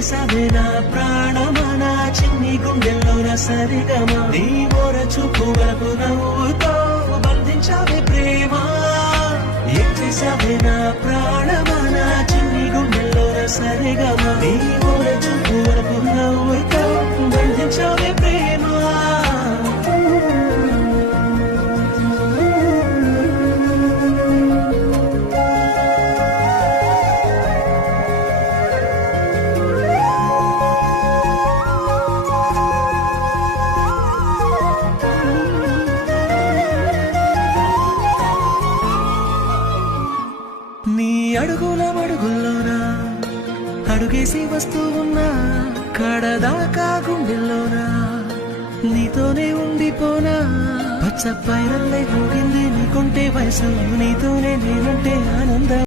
చేసావే నా ప్రాణమా నా చిన్ని గుండెల్లోన సరిగమా నీ ఓర చూపు వరకు నవ్వుతో బంధించావే ప్రేమ ఏం చేసావే నా ప్రాణమా నా చిన్ని గుండెల్లోన సరిగమా నీ ఓర చూపు వరకు నవ్వుతో బంధించావే ప్రేమ నీ అడుగుల్లోనా అడుగేసి వస్తూ ఉన్నా కడదాకా గుండెల్లోనా నీతోనే ఉండిపోనా పచ్చ పైరల్లై ఊగింది నీకుంటే వయసు నీతోనే నేనుంటే ఆనందం